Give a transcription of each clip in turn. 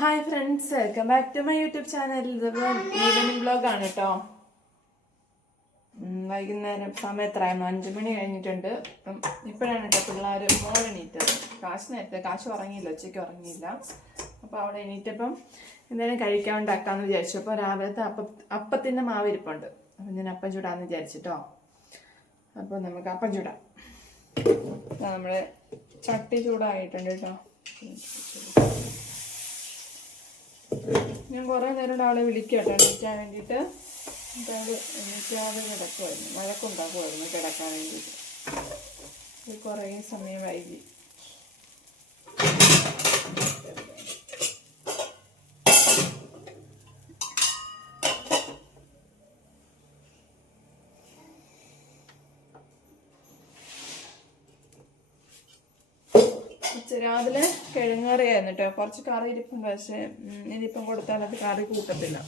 Hi friends, welcome back to my YouTube channel. Evening വ്ലോഗാണ് കേട്ടോ. വൈകുന്നേരം സമയം എത്രയായിരുന്നു? 5 മണി കഴിഞ്ഞിട്ടുണ്ട്. അപ്പം ഇപ്പോഴാണ് കേട്ടോ പിള്ളേർ എണീറ്റത്. കാശ് ഉറങ്ങിയില്ല, ഉച്ചയ്ക്ക് ഉറങ്ങിയില്ല. അപ്പോൾ അവിടെ എണീറ്റപ്പം എന്തെങ്കിലും കഴിക്കാൻ ഉണ്ടാക്കാമെന്ന് വിചാരിച്ചു. അപ്പോൾ രാവിലത്തെ അപ്പത്തിൻ്റെ മാവ് ഇരിപ്പുണ്ട്. അപ്പം ഞാൻ അപ്പം ചൂടാന്ന് വിചാരിച്ചിട്ടോ. അപ്പോൾ നമുക്ക് അപ്പം ചൂടാം. നമ്മുടെ ചട്ടി ചൂടായിട്ടുണ്ട് കേട്ടോ. ഞാൻ കുറേ നേരം അവളെ വിളിക്കട്ടോ എണീക്കാൻ വേണ്ടിയിട്ട്. അപ്പോൾ അവൾ എണീക്കാതെ കിടക്കുമായിരുന്നു, വഴക്കുണ്ടാക്കുമായിരുന്നു കിടക്കാൻ വേണ്ടിയിട്ട്. കുറേ സമയം വൈകി. രാവിലെ കിഴങ്ങറിയായിരുന്നു കേട്ടോ. കുറച്ച് കറി ഇരിപ്പുണ്ട്, പക്ഷേ ഇനിയിപ്പം കൊടുത്താൽ അത് കറി കൂട്ടത്തില്ല.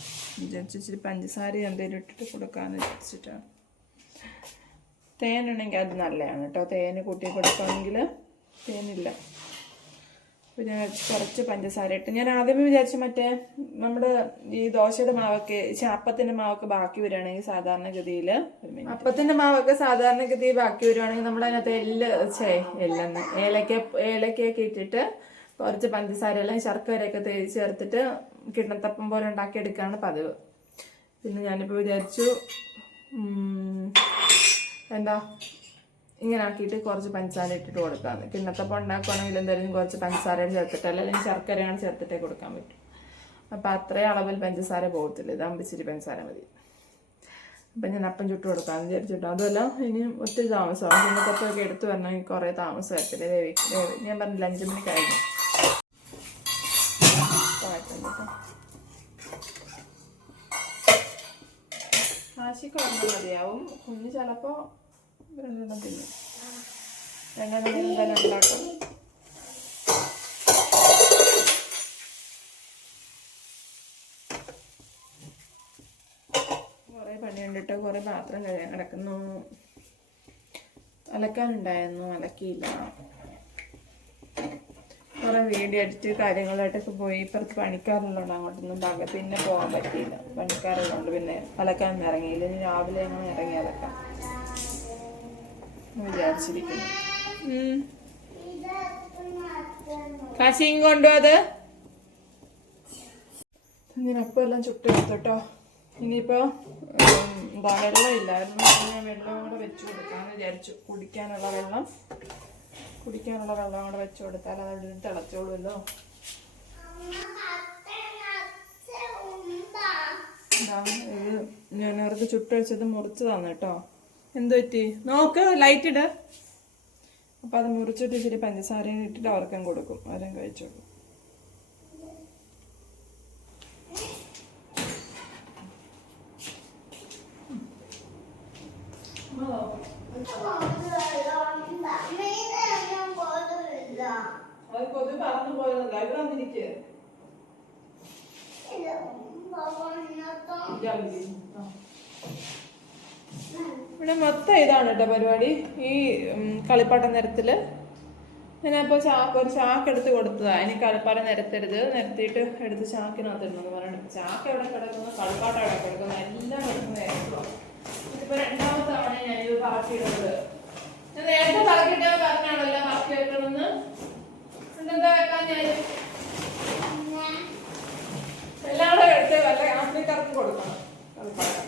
ഇച്ചിരി പഞ്ചസാര എന്തെങ്കിലും ഇട്ടിട്ട് കൊടുക്കാമെന്ന് വെച്ചിട്ടാണ്. തേനുണ്ടെങ്കിൽ അത് നല്ലതാണ് കേട്ടോ. തേന് കൂട്ടി കൊടുക്കുകയാണെങ്കിൽ തേനില്ല. അപ്പോൾ ഞാൻ കുറച്ച് പഞ്ചസാര ഇട്ട്. ഞാൻ ആദ്യമേ വിചാരിച്ചു മറ്റേ നമ്മുടെ ഈ ദോശയുടെ മാവൊക്കെ അപ്പത്തിൻ്റെ മാവൊക്കെ ബാക്കി വരികയാണെങ്കിൽ സാധാരണഗതിയിൽ അപ്പത്തിൻ്റെ മാവൊക്കെ സാധാരണഗതിയിൽ ബാക്കി വരുവാണെങ്കിൽ നമ്മുടെ അതിനകത്ത് ഏലക്കയൊക്കെ ഇട്ടിട്ട് കുറച്ച് പഞ്ചസാര എല്ലാം ശർക്കരയൊക്കെ ചേർത്തിട്ട് കിണ്ണത്തപ്പം പോലെ ഉണ്ടാക്കിയെടുക്കുകയാണ് പതിവ്. പിന്നെ ഞാനിപ്പോൾ വിചാരിച്ചു ഇങ്ങനെ ആക്കിയിട്ട് കുറച്ച് പഞ്ചസാര ഇട്ടിട്ട് കൊടുക്കാമെന്ന്. കിണ്ണത്തപ്പം ഉണ്ടാക്കുകയാണെങ്കിൽ എന്തായാലും കുറച്ച് പഞ്ചസാര ചേർത്തിട്ട് അല്ലെങ്കിൽ ശർക്കരയാണ് ചേർത്തിട്ടേ കൊടുക്കാൻ പറ്റും. അപ്പം അത്രയും അളവിൽ പഞ്ചസാര പോകത്തില്ല. ഇതാകുമ്പോൾ ഇച്ചിരി പഞ്ചസാര മതി. അപ്പം ഞാൻ അപ്പം ചുട്ട് കൊടുക്കാമെന്ന് വിചാരിച്ചിട്ടോ. അതുമല്ല ഇനി ഒത്തിരി താമസമാണ്. കിണ്ണത്തപ്പമൊക്കെ എടുത്തു വരണമെങ്കിൽ കുറേ താമസം വരത്തില്ല. ഞാൻ പറഞ്ഞില്ല 5 മണി കഴിഞ്ഞു. കാശിക്ക് ഒരെണ്ണം മതിയാവും. കുഞ്ഞ് ചിലപ്പോൾ 2 എണ്ണം തിന്നും. 2 എണ്ണം എന്തായാലും ഉണ്ടാക്കും. കുറേ പണിയുണ്ട് കേട്ടോ. കുറേ പാത്രം കഴുകാൻ കിടക്കുന്നു. അലക്കാനുണ്ടായിരുന്നു, അലക്കിയില്ല. കുറേ വീഡിയോ എഡിറ്റ് കാര്യങ്ങളായിട്ടൊക്കെ പോയി. ഇപ്പുറത്ത് പണിക്കാറുള്ളതുകൊണ്ട് അങ്ങോട്ടൊന്നും പിന്നെ പോകാൻ പറ്റിയില്ല. പണിക്കാറുള്ളതുകൊണ്ട് പിന്നെ അലക്കാൻ ഇറങ്ങിയില്ല. ഇനി രാവിലെ അങ്ങനെ ഇറങ്ങി അലക്കാം വിചാരിച്ചിരിക്കുന്നു. കാശിയും കൊണ്ടു അത് ഇതിനപ്പം എല്ലാം ചുട്ടെടുത്തു കേട്ടോ. ഇനിയിപ്പോൾ വെള്ളം ഇല്ലായിരുന്നു. ഞാൻ വെള്ളം കൂടെ വെച്ച് കൊടുക്കാമെന്ന് വിചാരിച്ചു. കുടിക്കാനുള്ള വെള്ളം കൂടെ വെച്ച് കൊടുത്താൽ അതവിടെ തിളച്ചോളുമല്ലോ. ഇത് ഞാൻ അവർക്ക് ചുട്ടഴിച്ചത് മുറിച്ചതാണ് കേട്ടോ. എന്ത് പറ്റി നോക്ക്, ലൈറ്റ് ഇട്. അപ്പം അത് മുറിച്ചിട്ട് ഇച്ചിരി പഞ്ചസാരയും ഇട്ടിട്ട് അവർക്കും കൊടുക്കും. അവരും കഴിച്ചോളും. കൊതു പറന്നു പോയതല്ല. ഇവിടെ വന്നിരിക്കുക. ഇവിടെ മൊത്തം ഇതാണ് കേട്ടോ പരിപാടി. ഈ കളിപ്പാട്ട നിരത്തിൽ ഞാനപ്പോൾ ഒരു ചാക്ക് എടുത്ത് കൊടുത്തതാണ്. ഇനി കളിപ്പാട്ടം നിരത്തിയിട്ട് എടുത്ത് ചാക്കിനകത്ത് ഇടണമെന്ന് പറഞ്ഞിട്ട്. ചാക്ക് എവിടെ കിടക്കുന്നു, കളിപ്പാട്ടം എവിടെ കിടക്കുന്നു, എല്ലാം കിടക്കുന്ന ഇതിപ്പോൾ 2ാമത്തെ തവണ ഞാനിത് പറക്കിയിടുന്നത്. ഞാൻ നേരത്തെ പറക്കിയിട്ട് പറഞ്ഞാണല്ലോ പറക്കി വെക്കണമെന്ന്. എന്താ വെക്കാൻ ഞാൻ എല്ലാം കൂടെ എടുത്ത് വല്ല ആഫ്രിക്കർക്ക് കൊടുക്കണം കളിപ്പാട്ടം.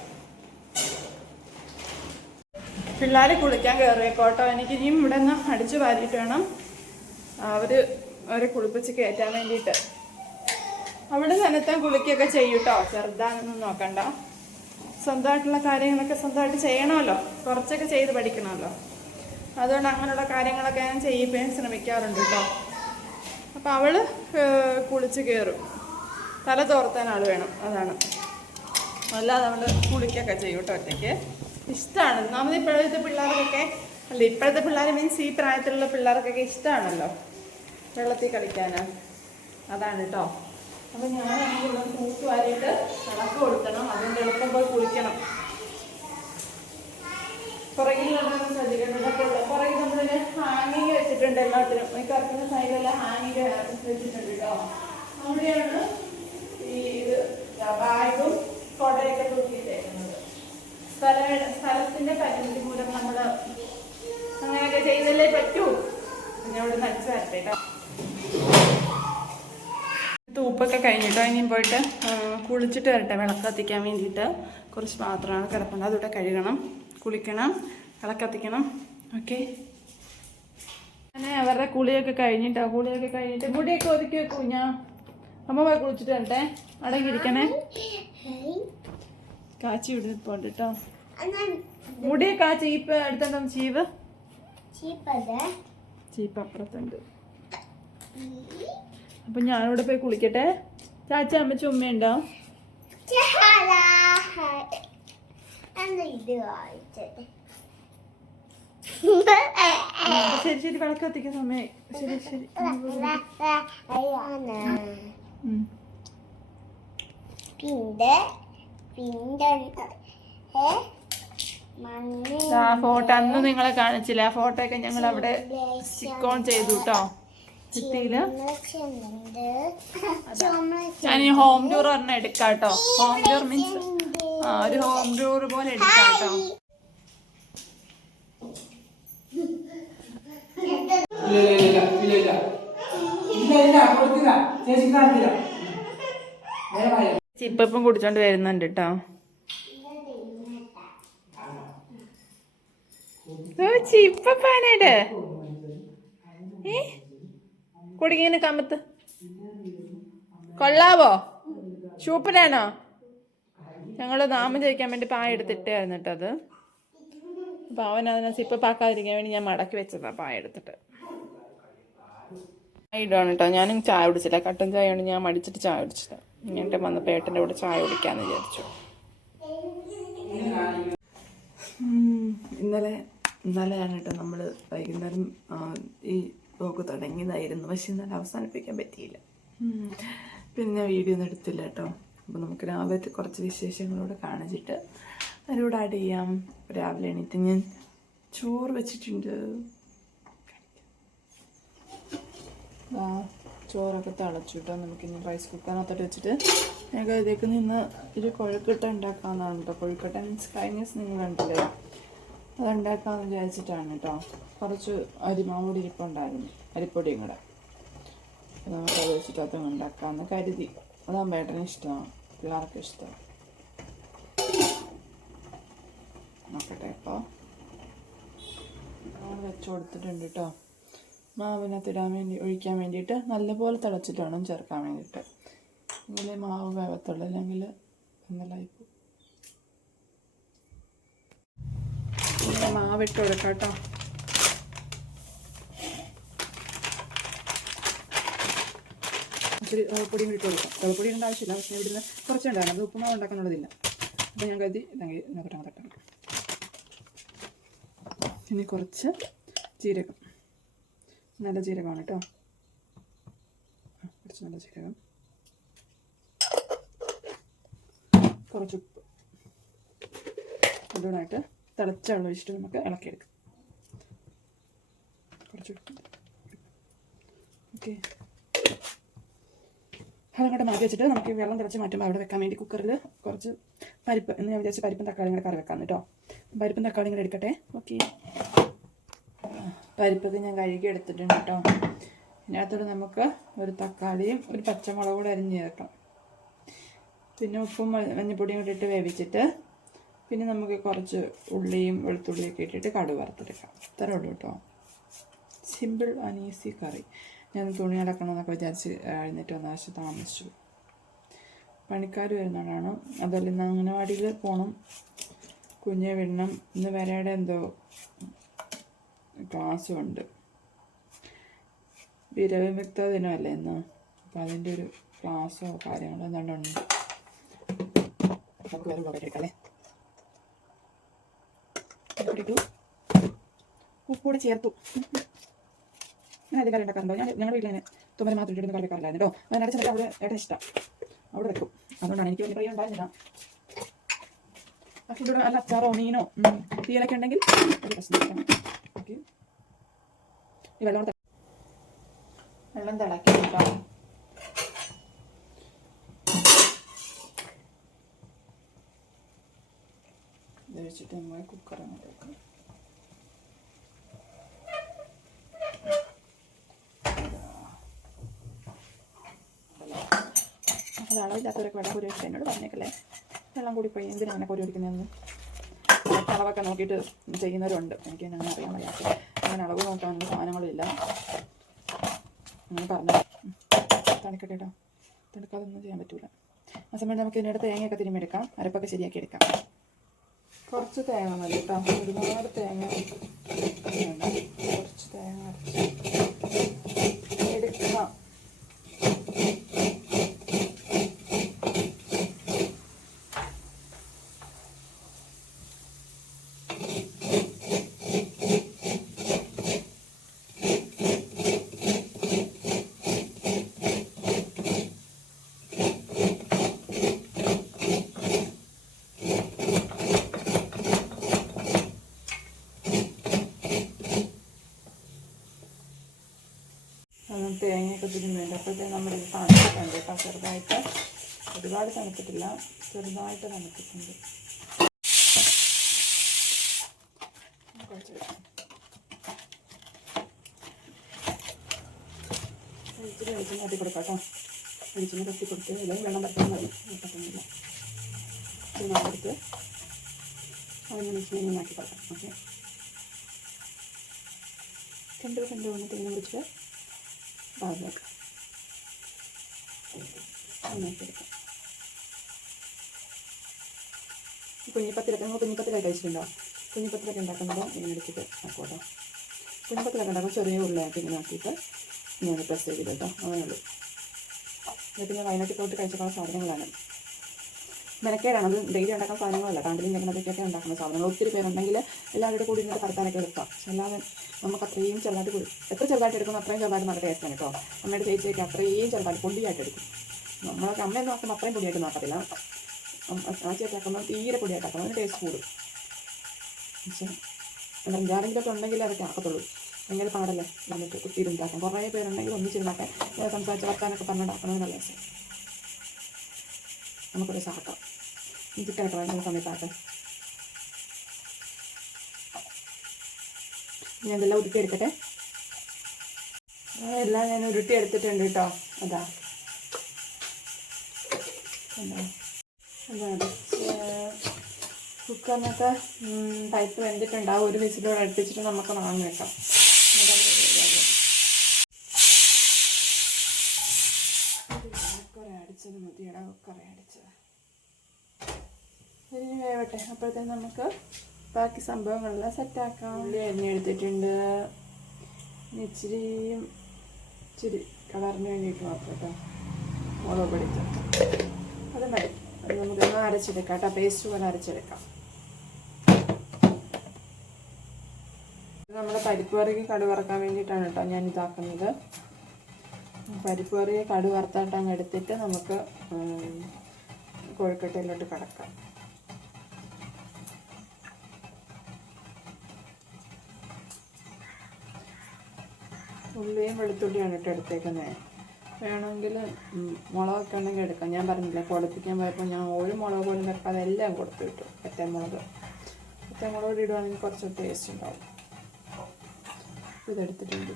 പിള്ളേർ കുളിക്കാൻ കയറിയേക്കോട്ടോ. എനിക്ക് ഇനിയും ഇവിടെ നിന്ന് അടിച്ചു വാരിയിട്ട് വേണം അവരെ കുളിപ്പിച്ച് കയറ്റാൻ വേണ്ടിയിട്ട്. അവിടെ നനത്താൻ കുളിക്കുകയൊക്കെ ചെയ്യൂട്ടോ. ചെറുതാനൊന്നും നോക്കണ്ട. സ്വന്തമായിട്ടുള്ള കാര്യങ്ങളൊക്കെ സ്വന്തമായിട്ട് ചെയ്യണമല്ലോ. കുറച്ചൊക്കെ ചെയ്ത് പഠിക്കണമല്ലോ. അതുകൊണ്ട് അങ്ങനെയുള്ള കാര്യങ്ങളൊക്കെ ഞാൻ ചെയ്യിക്കാൻ ശ്രമിക്കാറുണ്ട് കേട്ടോ. അപ്പം അവൾ കുളിച്ച് കയറും. തല തോർത്താൻ ആൾ വേണം, അതാണ്. അല്ലാതെ അവൾ കുളിക്കുകയൊക്കെ ചെയ്യും കേട്ടോ ഒറ്റയ്ക്ക്. ഇഷ്ടമാണ്. ഒന്നാമത് ഇപ്പോഴത്തെ പിള്ളേർക്കൊക്കെ ഇപ്പോഴത്തെ പിള്ളേർ മീൻസ് ഈ പ്രായത്തിലുള്ള പിള്ളേർക്കൊക്കെ ഇഷ്ടമാണല്ലോ വെള്ളത്തിൽ കളിക്കാൻ. അതാണ് കേട്ടോ. അപ്പം ഞാനാണെങ്കിൽ തൂത്ത് വാരിയിട്ട് കിടക്ക് കൊടുക്കണം. അതുകൊണ്ട് എളുപ്പം പോയി കുളിക്കണം. പുറകിൽ നമ്മൾ ശ്രദ്ധിക്കേണ്ടത്. പുറകിൽ നമ്മളിങ്ങനെ ഹാങ്ങിങ് വെച്ചിട്ടുണ്ട് എല്ലാത്തിനും. ഈ കറക്കുന്ന സൈഡിലെല്ലാം ഹാങ്ങിങ് വെച്ചിട്ടുണ്ട് കേട്ടോ. അവിടെയാണ് ഈ ഇത് ബാഗും കൊടയൊക്കെ തൂക്കിയിട്ടേക്കുന്നത്. സ്ഥലത്തിന്റെ പരിമിതി മൂലം നമ്മൾ അങ്ങനെയൊക്കെ ചെയ്തല്ലേ പറ്റൂ. ഞാൻ ഇവിടെ നടിച്ചു തരട്ടെ കേട്ടോ. തൂപ്പൊക്കെ കഴിഞ്ഞിട്ടോ. ഇനിയും പോയിട്ട് കുളിച്ചിട്ട് വരട്ടെ. വിളക്ക് കത്തിക്കാൻ വേണ്ടിയിട്ട് കുറച്ച് പാത്രമാണ് കിടപ്പുണ്ട്. അതിവിടെ കഴുകണം, കുളിക്കണം, വിളക്ക് കത്തിക്കണം. ഓക്കെ, അങ്ങനെ അവരുടെ കുളിയൊക്കെ കഴിഞ്ഞിട്ടോ. കുളിയൊക്കെ കഴിഞ്ഞിട്ട് മുടിയൊക്കെ ഒതുക്കി വെക്കൂ. ഞാൻ അമ്മ പോയി കുളിച്ചിട്ട് വരട്ടെ. അടങ്ങിയിരിക്കണേ. കാച്ചി വിടുന്നുണ്ട് കേട്ടോ. മുടിയൊക്കെ ആ ചീപ്പ് എടുത്തോ. ചീപ്പ് അപ്പുറത്തുണ്ട്. അപ്പൊ ഞാനിവിടെ പോയി കുളിക്കട്ടെ. ചാച്ച അമ്മച്ച ഉമ്മയുണ്ടോ? ശരി ശരി, വിളക്ക് കത്തിക്കുന്ന സമയം. ശരി ശരി. ഫോട്ടോ അന്ന് നിങ്ങളെ കാണിച്ചില്ല. ആ ഫോട്ടോ ഒക്കെ ഞങ്ങൾ അവിടെ സ്റ്റിക്ക് ഓൺ ചെയ്തു കേട്ടോ. ചിത്തിയില് ഞാൻ ഈ ഹോം ടൂർ പറഞ്ഞ എടുക്കാം കേട്ടോ. ഹോം ടൂർ മീൻസ് ഒരു ഹോം ടൂർ പോലെ എടുക്കാം കേട്ടോ. ചിപ്പം കുടിച്ചോണ്ട് വരുന്നുണ്ട് കേട്ടോ. ചിപ്പാനായിട്ട് കുടിങ്ങനെ കമ്പത്ത് കൊള്ളാവോ? സൂപ്പറാണോ? ഞങ്ങള് നാമം ജയിക്കാൻ വേണ്ടി പായ എടുത്തിട്ടായിരുന്നു കേട്ടോ. അത് അപ്പൊ അവൻ അതിനെ സിപ്പാക്കാതിരിക്കാൻ വേണ്ടി ഞാൻ മടക്കി വെച്ചതാ പായ എടുത്തിട്ട്. ഇടാണ് കേട്ടോ. ഞാനും ചായ കുടിച്ചില്ല. കട്ടൻ ചായയാണ് ഞാൻ മടിച്ചിട്ട് ചായ കുടിച്ചില്ല. ഇങ്ങോട്ട് വന്നപ്പോൾ ഏട്ടൻ്റെ കൂടെ ചായ കുടിക്കാന്ന് വിചാരിച്ചു. ഇന്നലെയാണ് കേട്ടോ നമ്മൾ വൈകുന്നേരം ഈ വ്ലോഗ് തുടങ്ങിയതായിരുന്നു. പക്ഷെ ഇന്നലെ അവസാനിപ്പിക്കാൻ പറ്റിയില്ല. പിന്നെ വീഡിയോ ഒന്നും എടുത്തില്ല കേട്ടോ. അപ്പോൾ നമുക്ക് രാവിലത്തെ കുറച്ച് വിശേഷങ്ങളോട് കാണിച്ചിട്ട് അതിലൂടെ ആഡ് ചെയ്യാം. രാവിലെ എണീറ്റ് ഞാൻ ചോറ് വെച്ചിട്ടുണ്ട്. ചോറൊക്കെ തിളച്ചു കേട്ടോ. നമുക്കിനി റൈസ് കുക്കറിനകത്തോട്ട് വെച്ചിട്ട് ഞങ്ങൾക്ക് ഇതിലേക്ക് നിന്ന് ഒരു കൊഴുക്കട്ട ഉണ്ടാക്കാമെന്നാണ് കേട്ടോ. കൊഴുക്കട്ട മീൻസ് കഴിഞ്ഞ ദിവസം നിങ്ങൾ കണ്ടില്ലേ, അതുണ്ടാക്കാമെന്ന് വിചാരിച്ചിട്ടാണ് കേട്ടോ. കുറച്ച് അരിമാവ് കൂടി ഇരിപ്പുണ്ടായിരുന്നു, അരിപ്പൊടിയും കൂടെ. നമുക്കത് വെച്ചിട്ട് അതും ഉണ്ടാക്കാമെന്ന് കരുതി. അതാകുമ്പോൾ ഏട്ടന് ഇഷ്ടമാണ്, പിള്ളേർക്ക് ഇഷ്ടമാണ്. നോക്കട്ടെ. ഇപ്പോൾ വെച്ച് കൊടുത്തിട്ടുണ്ട് കേട്ടോ. മാവിനകത്തിടാൻ വേണ്ടി ഒഴിക്കാൻ വേണ്ടിയിട്ട് നല്ലപോലെ തിളച്ചിട്ട് വേണം ചേർക്കാൻ വേണ്ടിയിട്ട്. എങ്കിലേ മാവ് വേവത്തുള്ളൂ, അല്ലെങ്കിൽ എന്നല്ലായിപ്പോൾ. മാവിട്ട് കൊടുക്കാം കേട്ടോ. ഇച്ചിരി പൊടിയും കൂടി ഇട്ട് കൊടുക്കാം. പൊടി ഇടേണ്ട ആവശ്യമില്ല. പക്ഷേ ഇവിടുന്ന് കുറച്ചുണ്ടായിരുന്നു. അത് ഉപ്പുമാവ് ഉണ്ടാക്കാനുള്ളതില്ല. അപ്പോൾ ഞാൻ കരുതി ഇതെങ്കിൽ നോക്കട്ടെ തട്ടണം. പിന്നെ കുറച്ച് ജീരകം, നല്ല ജീരകമാണ് കേട്ടോ. കുറച്ച് നല്ല ജീരകം, കുറച്ച് ഉപ്പ് ഇടാനായിട്ട് തിളച്ച വെള്ളം ഒഴിച്ചിട്ട് നമുക്ക് ഇളക്കിയെടുക്കാം. കുറച്ച് ഉപ്പ്. ഓക്കെ, അതങ്ങോട്ട് മാറ്റി വെച്ചിട്ട് നമുക്ക് വെള്ളം തിളച്ച് മാറ്റുമ്പോൾ അവിടെ വെക്കാൻ വേണ്ടി കുക്കറിൽ കുറച്ച് പരിപ്പ് എന്ന് ഞാൻ വിചാരിച്ച് പരിപ്പും തക്കാളിയും കൂടെ കറി വെക്കാം കേട്ടോ. പരിപ്പും തക്കാളിയും കൂടെ എടുക്കട്ടെ. ഓക്കെ, പരിപ്പൊക്കെ ഞാൻ കഴുകി എടുത്തിട്ടുണ്ട് കേട്ടോ. ഇതിനകത്തോട് നമുക്ക് ഒരു തക്കാളിയും ഒരു പച്ചമുളകും കൂടെ അരിഞ്ഞ് ചേർക്കാം. പിന്നെ ഉപ്പും മഞ്ഞപ്പൊടിയും കൂടി ഇട്ട് വേവിച്ചിട്ട് പിന്നെ നമുക്ക് കുറച്ച് ഉള്ളിയും വെളുത്തുള്ളിയൊക്കെ ഇട്ടിട്ട് കടുക് വറുത്തെടുക്കാം. ഇത്രേ ഉള്ളൂ കേട്ടോ. സിമ്പിൾ ആൻഡ് ഈസി കറി. ഞാൻ തുണി അലക്കണമെന്നൊക്കെ വിചാരിച്ച് എഴുന്നേറ്റ് വന്ന ആവശ്യം താമസിച്ചു. പണിക്കാർ വരുന്നതാണ്. അതല്ല, ഇന്ന് അംഗനവാടിയിൽ പോകണം, കുഞ്ഞെ വിടണം. ഇന്ന് വരയുടെ എന്തോ ക്ലാസ്സും ഉണ്ട്. വിരവിമുക്ത ദിനമല്ലേ ഇന്ന്. അപ്പം അതിൻ്റെ ഒരു ക്ലാസ്സോ കാര്യങ്ങളോ എന്താണ്ടുണ്ട്. നമുക്ക് വേറെ കേൾക്കാല്ലേ. ഉപ്പൂടെ ചേർത്തു. ഞാൻ അത് കറി ഉണ്ടാക്കാറുണ്ടോ? ഞങ്ങളുടെ വീട്ടിൽ തന്നെ തുമ്മൽ മാത്രം ഇട്ടിട്ട് കറി വെക്കാറില്ലായിരുന്നു കേട്ടോ. അതിനകത്ത് ചിലപ്പോൾ അവിടെ ഏട്ടൻ ഇഷ്ടം അവിടെ വെക്കും. അതുകൊണ്ടാണ് എനിക്ക് വലിയ പ്രിയം ഉണ്ടായിരുന്നില്ല. പക്ഷേ ഇവിടെ നല്ല അച്ചാറോ മീനോ തീയലൊക്കെ ഉണ്ടെങ്കിൽ ഒരു പ്രശ്നം. ഓക്കെ, ഈ വെള്ളം തിളക്കി കേട്ടോ. ഒഴിച്ചിട്ട് നമ്മൾ കുക്കർ അങ്ങോട്ട് വെക്കാം. അത് അളവില്ലാത്തവരൊക്കെ വെള്ളം കോരി ഒഴിച്ചിട്ട് എന്നോട് പറഞ്ഞേക്കല്ലേ, വെള്ളം കൂടി പോയി എന്തിനാണ് കോരി ഒഴിക്കുന്നതെന്ന്. അളവൊക്കെ നോക്കിയിട്ട് ചെയ്യുന്നവരുണ്ട്, എനിക്ക് അങ്ങനെ അറിയാൻ വയ്യാത്ത. അങ്ങനെ അളവ് നോക്കാനുള്ള സാധനങ്ങളില്ല. അങ്ങനെ പറഞ്ഞു തണുക്കട്ടെ കേട്ടോ, തണുക്കാതൊന്നും ചെയ്യാൻ പറ്റില്ല. ആ സമയത്ത് നമുക്ക് ഇതിനടുത്ത് തേങ്ങയൊക്കെ തിരുമ്മെടുക്കാം, അരപ്പൊക്കെ ശരിയാക്കി എടുക്കാം. കുറച്ച് തേങ്ങ മതി കേട്ടോ, ഒരുപാട് തേങ്ങ വേണ്ട, കുറച്ച് തേങ്ങ അരച്ച് എടുക്കാം. തേങ്ങയൊക്കെ തിരുമ്മുന്നുണ്ട്. അപ്പോഴത്തേക്ക് നമ്മുടെ ഇത് തണുത്തിട്ടുണ്ട് കേട്ടോ, ചെറുതായിട്ട്, ഒരുപാട് തണുത്തിട്ടില്ല, ചെറുതായിട്ട് തണുത്തിട്ടുണ്ട്. വെളിച്ചെണ്ണ കത്തി കൊടുക്കാം കേട്ടോ, വെളിച്ചെണ്ണ കത്തി കൊടുത്ത് അല്ലെങ്കിൽ വെള്ളം പറ്റാൻ മതി, പറ്റുന്നില്ല. ചൂടാടുത്ത് അതിന് മിക്സിനെ ആക്കി കൊടുക്കാം. ഓക്കെ, കണ്ടു ഒന്ന് തേങ്ങ പിടിച്ചിട്ട് പാകെടുക്കാം, നന്നാക്കിയെടുക്കാം. കുഞ്ഞിപ്പത്തിലൊക്കെ നമ്മൾ കുഞ്ഞിപ്പത്തിലൊക്കെ കഴിച്ചിട്ടുണ്ടോ? കുഞ്ഞിപ്പത്തിലൊക്കെ ഉണ്ടാക്കുന്നത് ഇങ്ങനെ എടുത്തിട്ട് ആക്കോട്ടോ. കുഞ്ഞിപ്പത്തിലൊക്കെ ഉണ്ടാക്കുമ്പോൾ ചെറിയ ഉള്ളിലാക്കി ഇങ്ങനെ ആക്കിയിട്ട് ഇങ്ങനെ പ്രസ് ചെയ്ത് കേട്ടോ, അങ്ങനെയുള്ളൂ. എന്നിട്ട് ഞാൻ വയനാട്ടിൽ പോയിട്ട് കഴിച്ചിട്ടുള്ള സാധനങ്ങളാണ്. മെനക്കേടാണ്, അത് ഡെയിലി ഉണ്ടാക്കുന്ന സാധനങ്ങളല്ല, കണ്ടിലും ഞങ്ങളതൊക്കെയൊക്കെ ഉണ്ടാക്കുന്ന സാധനങ്ങൾ. ഒത്തിരി പേരുണ്ടെങ്കിൽ എല്ലാവരുടെ കൂടി ഇന്നിട്ട് കടത്താനൊക്കെ എടുക്കാം. പക്ഷെ അല്ലാതെ നമുക്ക് അത്രയും ചെറുതായിട്ട് കൂടി, എത്ര ചെറുതായിട്ട് എടുക്കുന്നു അത്രയും ചെറുതായിട്ട് നല്ല ടേസ്റ്റാണ് കേട്ടോ. അമ്മയുടെ ചേച്ചിയൊക്കെ അത്രയും ചെറുതായിട്ട് പൊടിയായിട്ട് എടുക്കും. നമ്മളൊക്കെ അമ്മയെ നോക്കുമ്പോൾ അത്രയും പൊടിയായിട്ട് നോക്കത്തില്ല, ആച്ചിയൊക്കെ ആക്കുമ്പോൾ തീരെ പൊടിയായിട്ട് ആക്കണം, അതിന് ടേസ്റ്റ് കൂടും. പക്ഷേ എന്താണെങ്കിലൊക്കെ ഉണ്ടെങ്കിൽ അതൊക്കെ ആക്കത്തുള്ളൂ. ഭയങ്കര പാടല്ലേ എന്നിട്ട് കുത്തിയിരുന്നാക്കാം. കുറേ പേരുണ്ടെങ്കിൽ ഒന്നിച്ചിരുന്നാക്കാൻ സംസാരിച്ച് വർത്താനൊക്കെ പറഞ്ഞുണ്ടാക്കണമെന്നുള്ള രസം. നമുക്കൊരു സാക്കാം ചിക്കനൊക്കെ വാങ്ങിക്കുന്ന സമയത്താട്ടെ. ഞാൻ ഇതെല്ലാം ഉരുട്ടി എടുക്കട്ടെ. എല്ലാം ഞാൻ ഉരുട്ടി എടുത്തിട്ടുണ്ട് കേട്ടോ. അതാ കുക്കറിനൊക്കെ പൈപ്പ് വെന്തിട്ടുണ്ടാവും. ഒരു വിസിലോട് അടുപ്പിച്ചിട്ട് നമുക്ക് വാങ്ങി വെക്കാം. കുറെ അടിച്ചത് മതിയടാ, കുറെ അടിച്ചത് ഇനി വേവട്ടെ. അപ്പോഴത്തേക്ക് നമുക്ക് ബാക്കി സംഭവങ്ങളെല്ലാം സെറ്റാക്കാം. എണ്ണ എടുത്തിട്ടുണ്ട്, ഇച്ചിരി കളറിന് വേണ്ടിയിട്ട് മാത്രം കേട്ടോ, മുളക് പൊടി അത് മതി. അത് നമുക്കൊന്ന് അരച്ചെടുക്കാം കേട്ടോ, പേസ്റ്റ് പോലെ അരച്ചെടുക്കാം. നമ്മുടെ പരിപ്പ് കറിക്ക് കടുക് വറക്കാൻ വേണ്ടിയിട്ടാണ് കേട്ടോ ഞാൻ ഇതാക്കുന്നത്. പരിപ്പ് കറിയെ കടുക് വറുത്തായിട്ട് അങ്ങ് എടുത്തിട്ട് നമുക്ക് കൊഴുക്കട്ടയിലോട്ട് കടക്കാം. ഉള്ളിയും വെളുത്തുള്ളിയാണ് ഇട്ട് എടുത്തേക്കുന്നത്. വേണമെങ്കിൽ മുളകൊക്കെ ഉണ്ടെങ്കിൽ എടുക്കാം. ഞാൻ പറഞ്ഞില്ല, പൊളിപ്പിക്കാൻ പോയപ്പോൾ ഞാൻ ഒരു മുളക് പോലും വെക്കാതെ എല്ലാം കൊടുത്തു വിട്ടു. പച്ചമുളക് കൂടി ഇടുവാണെങ്കിൽ കുറച്ച് ടേസ്റ്റ് ഉണ്ടാവും. ഇതെടുത്തിട്ടുണ്ട്.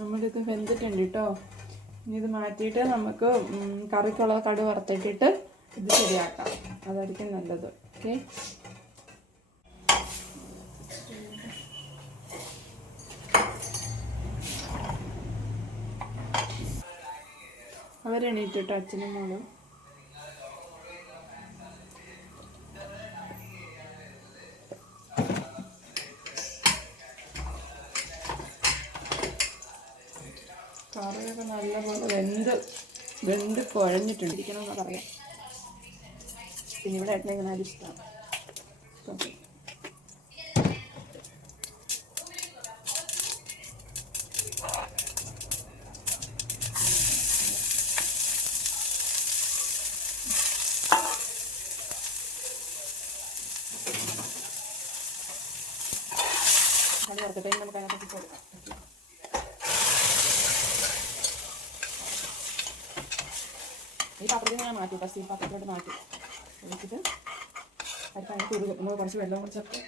നമ്മളിത് വെന്തിട്ടുണ്ട് കേട്ടോ. ഇനി ഇത് മാറ്റിയിട്ട് നമുക്ക് കറിക്കുള്ള കടുക് വറുത്തിട്ടിട്ട് ഇത് ശരിയാക്കാം, അതായിരിക്കും നല്ലത്. ഓക്കെ, അവരെണീറ്റിട്ടോ, അച്ഛനും മോളും. കറിയൊക്കെ നല്ലപോലെ വെന്ത് കുഴഞ്ഞിട്ടുണ്ടിരിക്കണമെന്ന് പറയാം. പിന്നെ ഇവിടെ ഏട്ടനെ ഇങ്ങനെ ഇഷ്ടമാണ്. കടി വറുത്തിട്ട് നമുക്ക് അതിനകത്ത് കൊടുക്കാം. ഈ പാത്രത്തിൽ ഞാൻ മാറ്റി, സ്റ്റീൽ പാത്രത്തിലോട്ട് മാറ്റി ഒഴിച്ചിട്ട് പരിപ്പ് കുറുകും. നമ്മൾ കുറച്ച് വെള്ളം കൂടി ചേർത്ത്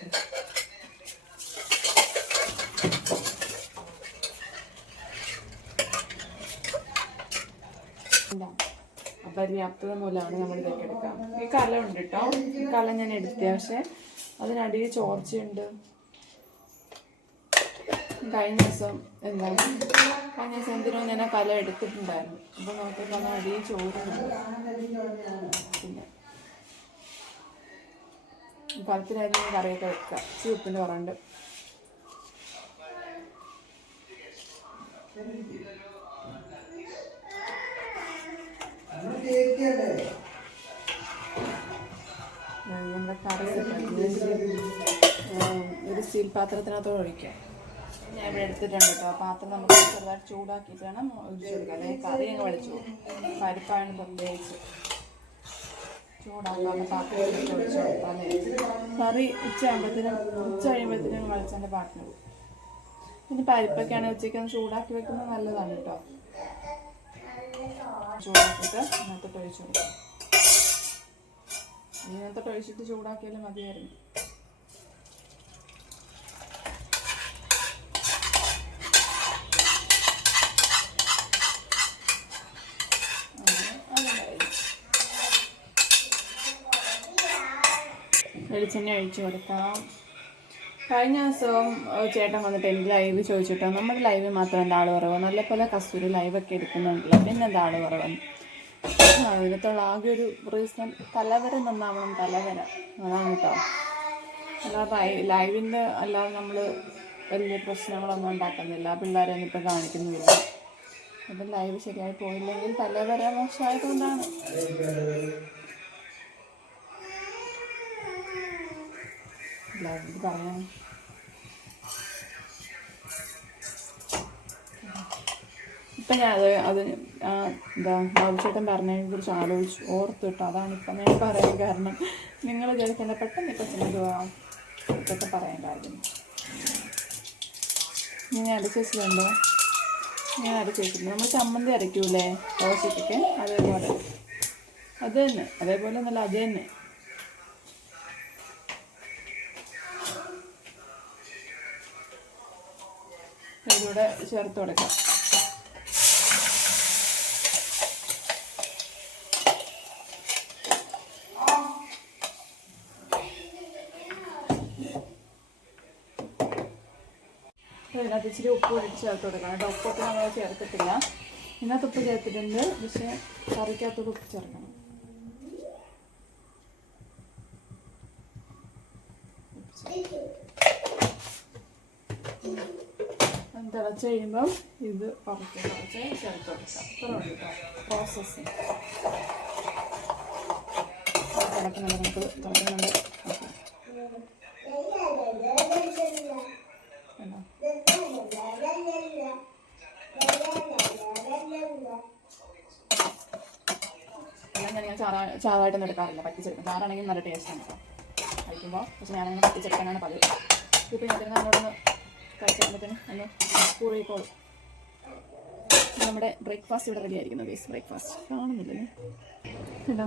അപര്യാപ്തത മൂലമാണ് നമ്മൾ ഇതൊക്കെ എടുക്കാം. ഈ കലം ഉണ്ട് കേട്ടോ, ഈ കലം ഞാൻ എടുത്തേ, പക്ഷെ അതിനടിയിൽ ചോർച്ചയുണ്ട്. കഴിഞ്ഞ ദിവസം എന്തിനോ ഞാൻ ആ കലം എടുത്തിട്ടുണ്ടായിരുന്നു. അപ്പം നോക്കിയപ്പോൾ അടിയിൽ ചോറുണ്ട്. പിന്നെ കലത്തിലായിരുന്നു കറിയൊക്കെ വെക്കുക. ഇച്ചിരി ഉപ്പിൻ്റെ കുറവുണ്ട്. നമ്മുടെ കറി ഒരു സ്റ്റീൽ പാത്രത്തിനകത്തോടെ ഒഴിക്കാം. ഞാൻ ഇവിടെ എടുത്തിട്ടുണ്ട് കേട്ടോ. ആ പാത്രം നമുക്ക് ചെറുതായിട്ട് ചൂടാക്കിയിട്ട് വേണം ഒഴിച്ചെടുക്കാം, അല്ലെങ്കിൽ കറി അങ്ങ് വെളിച്ചു പോകും. പരിപ്പാണ് പ്രത്യേകിച്ച് ചൂടാക്കാവുന്ന പാത്രത്തിലേക്ക് ഒഴിച്ചു കൊടുക്കാം. കറി ഉച്ച കഴിയുമ്പോഴത്തേനും വെളിച്ചെൻ്റെ പാട്ടിന് പോകും. പിന്നെ പരിപ്പൊക്കെയാണ് ഉച്ചയ്ക്ക് ചൂടാക്കി വെക്കുന്നത് നല്ലതാണ് കേട്ടോ. ചൂടാക്കിയിട്ട് ഇതിനകത്തോട്ട് ഒഴിച്ചു കൊടുക്കാം. ഇതിനകത്തോട്ട് ഒഴിച്ചിട്ട് ചൂടാക്കിയാലും മതിയായിരുന്നു. വെളിച്ചെണ്ണ ഒഴിച്ചു കൊടുക്കാം. കഴിഞ്ഞ ദിവസവും ചേട്ടൻ വന്നിട്ട് എൻ്റെ ലൈവ് ചോദിച്ചിട്ടോ, നമ്മുടെ ലൈവ് മാത്രം എന്താ ആൾ കുറവ്, നല്ല പോലെ കസ്തൂരി ലൈവൊക്കെ എടുക്കുന്നുണ്ടല്ലോ, പിന്നെ എന്താ ആൾ കുറവെന്ന്. അതിനകത്തുള്ള ആകെ ഒരു റീസൺ തലവര നന്നാവണം, തലവര, അതാണ് കേട്ടോ. അല്ലാതെ ലൈവിൻ്റെ അല്ലാതെ നമ്മൾ വലിയ പ്രശ്നങ്ങളൊന്നും ഉണ്ടാക്കുന്നില്ല, പിള്ളേരൊന്നും ഇപ്പം കാണിക്കുന്നില്ല. അപ്പം ലൈവ് ശരിയായി പോയില്ലെങ്കിൽ തലവര മോശമായതുകൊണ്ടാണ്. ഇത് പറയാം. ഇപ്പം ഞാൻ എന്താ ബാബുചേട്ടൻ പറഞ്ഞതിനെ കുറിച്ച് ഓർത്തു കിട്ടും. അതാണ് ഇപ്പം ഞാൻ പറയാൻ കാരണം. നിങ്ങൾ ചിലപ്പോൾ പെട്ടെന്ന് ഇപ്പം ഇതൊക്കെ പറയാൻ കാര്യം. ഞാൻ അരച്ച് വെച്ചിട്ടുണ്ടോ? ഞാൻ അരച്ച് വെച്ചിട്ടുണ്ട്. നമ്മൾ ചമ്മന്തി അരയ്ക്കൂലേ ദോശയ്ക്കൊക്കെ, അതേപോലെ ഒന്നല്ല, അത് തന്നെ. ഇതിലൂടെ ചേർത്ത് കൊടുക്കാം. ഇതിനകത്ത് ഇച്ചിരി ഉപ്പ് ഒഴിച്ച് ചേർത്ത് കൊടുക്കണം കേട്ടോ. ഉപ്പൊക്കെ നമ്മൾ ചേർത്തിട്ടില്ല. ഇതിനകത്ത് ഉപ്പ് ചേർത്തിട്ടുണ്ട്, പക്ഷേ കറിക്കകത്തോട് ഉപ്പ് ചേർക്കണം. തിളച്ച് കഴിയുമ്പം ഇത് കുറച്ച് ചേർത്ത് കൊടുക്കാം. ഇത്രയുണ്ട് കേട്ടോ പ്രോസസ്സിങ്. തിളക്കുന്നുണ്ട്, നമുക്ക് തിളക്കുന്നുണ്ട്. എല്ലാം ഞാൻ ചാറായിട്ടൊന്നും എടുക്കാറില്ല, പറ്റിച്ചെടുക്കും. ചാറാണെങ്കിൽ നല്ല ടേസ്റ്റാണ് കേട്ടോ കഴിക്കുമ്പോൾ. പക്ഷെ ഞാനങ്ങനെ പറ്റിച്ചെടുക്കാനാണ് പതിവ്. ഇപ്പം ഞാൻ നമ്മളൊന്ന് കഴിച്ചപ്പോഴത്തേനും ഒന്ന് കൂറിക്കോളും. നമ്മുടെ ബ്രേക്ക്ഫാസ്റ്റ് ഇവിടെ റെഡി ആയിരിക്കുന്നു. ഗൈസ്, ബ്രേക്ക്ഫാസ്റ്റ് കാണുന്നില്ലല്ലേ കേട്ടോ.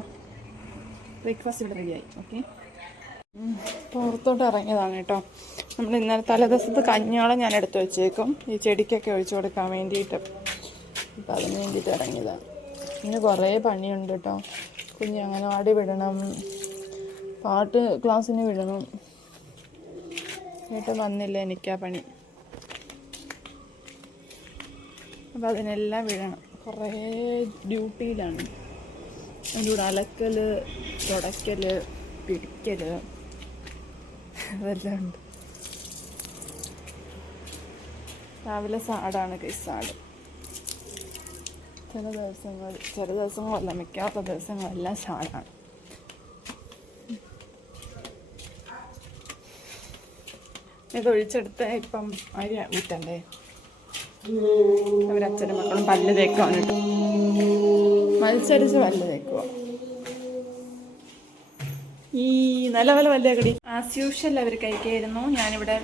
ബ്രേക്ക്ഫാസ്റ്റ് ഇവിടെ റെഡിയായി. ഓക്കെ, പുറത്തോട്ട് ഇറങ്ങിയതാണ് കേട്ടോ. നമ്മൾ ഇന്നലെ തലേദിവസത്തെ കഞ്ഞോളം ഞാൻ എടുത്ത് വെച്ചേക്കും ഈ ചെടിക്കൊക്കെ ഒഴിച്ചു കൊടുക്കാൻ വേണ്ടിയിട്ട്. ഇപ്പം അതിന് വേണ്ടിയിട്ട് ഇറങ്ങിയതാണ്. ഇന്ന് കുറേ പണിയുണ്ട് കേട്ടോ. കുഞ്ഞ് അംഗനവാടി വിടണം, പാട്ട് ക്ലാസ്സിന് വിടണം. ചേട്ടൻ വന്നില്ല, എനിക്കാ പണി. അപ്പം അതിനെല്ലാം വിടണം. കുറേ ഡ്യൂട്ടിയിലാണ്. അതിൻ്റെ കൂടെ അലക്കൽ, തുടയ്ക്കൽ, പിടിക്കൽ, അതെല്ലാം ഉണ്ട്. രാവിലെ സാടാണ് സാട്. ചില ദിവസങ്ങളല്ല, മിക്കാത്ത ദിവസങ്ങളെല്ലാം സാടാണ്. ഇത് ഒഴിച്ചെടുത്ത് ഇപ്പം അരി ഊറ്റണ്ടേ. അവരച്ഛനും മക്കളും പല്ല് തേക്കുവാണ് കേട്ടോ. മത്സരിച്ച് പല്ല് തേക്കുക. ഈ നല്ല പല്ല് കടി ആസ് യൂഷ്വൽ അവർ കഴിക്കായിരുന്നു. ഞാനിവിടെ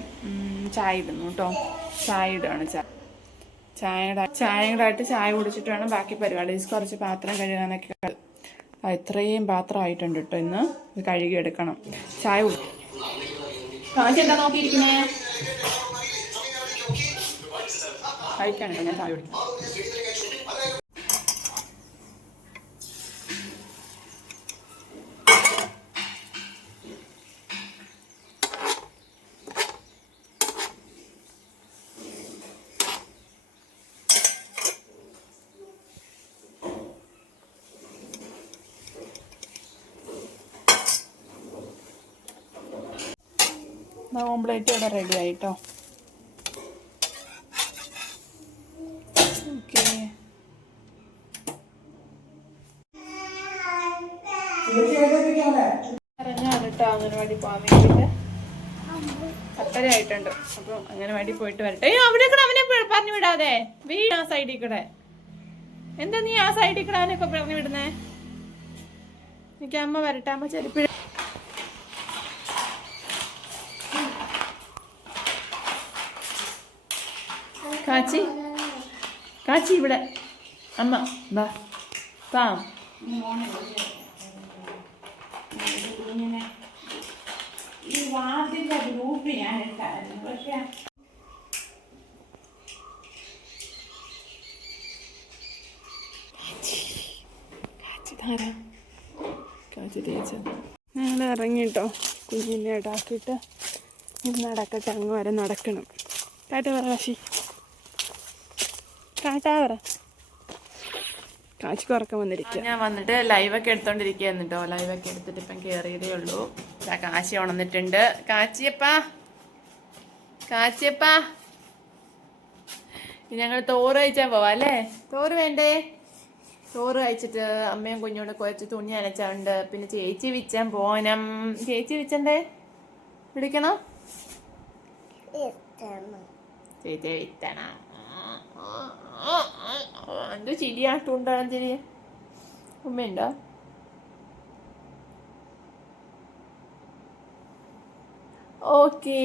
ചായ ഇടുന്നു കേട്ടോ. ചായ ഇടുകയാണ്. ചായ കൂടെ ആയിട്ട് ചായ കുടിച്ചിട്ട് വേണം ബാക്കി പരിപാടി. കുറച്ച് പാത്രം കഴുകാനൊക്കെ ഇത്രയും പാത്രമായിട്ടുണ്ട് കേട്ടോ. ഇന്ന് ഇത് കഴുകിയെടുക്കണം. ചായ കാച്ചി എന്താ നോക്കിയിരിക്കുന്നേ? കഴിക്കാനുണ്ടോ? ഞാൻ ചായ കുടിക്കാം. ഓംപ്ലേറ്റ് ഇവിടെ റെഡി ആയിട്ടോ. ഓക്കെ, പറഞ്ഞാണ് കേട്ടോ അംഗനവാടി പോകാൻ വേണ്ടിയിട്ട്. 10:30 ആയിട്ടുണ്ട്. അപ്പം അംഗനവാടി പോയിട്ട് വരട്ടെ. അവിടെ കൂടെ അവനെ പറഞ്ഞു വിടാതെ, വീട് ആ സൈഡിൽ കൂടെ. എന്താ നീ ആ സൈഡിൽ കൂടെ അവനൊക്കെ പറഞ്ഞു വിടുന്നേ? എനിക്ക് അമ്മ വരട്ടെ, അമ്മ ചെരുപ്പിഴ. കാച്ചി കാച്ചി ഇവിടെ അമ്മ ബാ പാ. ഈ വാർഡിന്റെ ഗ്രൂപ്പ് ഞാൻ എടുത്തായിരുന്നു, പക്ഷെ കാച്ചി തേച്ച് ഞങ്ങൾ ഇറങ്ങിട്ടോ. കുഞ്ഞിനെ ഇടാക്കിയിട്ട് നടക്കട്ടെ, അങ്ങ് വരെ നടക്കണം. ടാറ്റ പറ കാശി, ടാറ്റാ പറ. കാച്ചിക്ക് ഉറക്കം വന്നിരിക്കുക. ഞാൻ വന്നിട്ട് ലൈവൊക്കെ എടുത്തോണ്ടിരിക്കുകയായിരുന്നു കേട്ടോ. ലൈവൊക്കെ എടുത്തിട്ട് ഇപ്പം കയറിയതേ ഉള്ളൂ. കാച്ചി ഉണർന്നിട്ടുണ്ട്. കാച്ചിയപ്പാ, കാച്ചിയപ്പാ, ഞങ്ങൾ തോറ് കഴിച്ചാൽ പോവാം അല്ലേ? തോറ് വേണ്ടേ? ചോറ് കഴിച്ചിട്ട് അമ്മയും കുഞ്ഞോട് കുറച്ച് തുണി അനച്ചുണ്ട്. പിന്നെ ചേച്ചി വിച്ചാൻ പോനം. ചേച്ചി വിച്ചണ്ടേ? വിളിക്കണം. ചേച്ചിയെ വിത്തണം. എന്തോ ചിരിയാട്ടുണ്ടാകും. ചിരി ഉമ്മയുണ്ടോ? ഓക്കേ.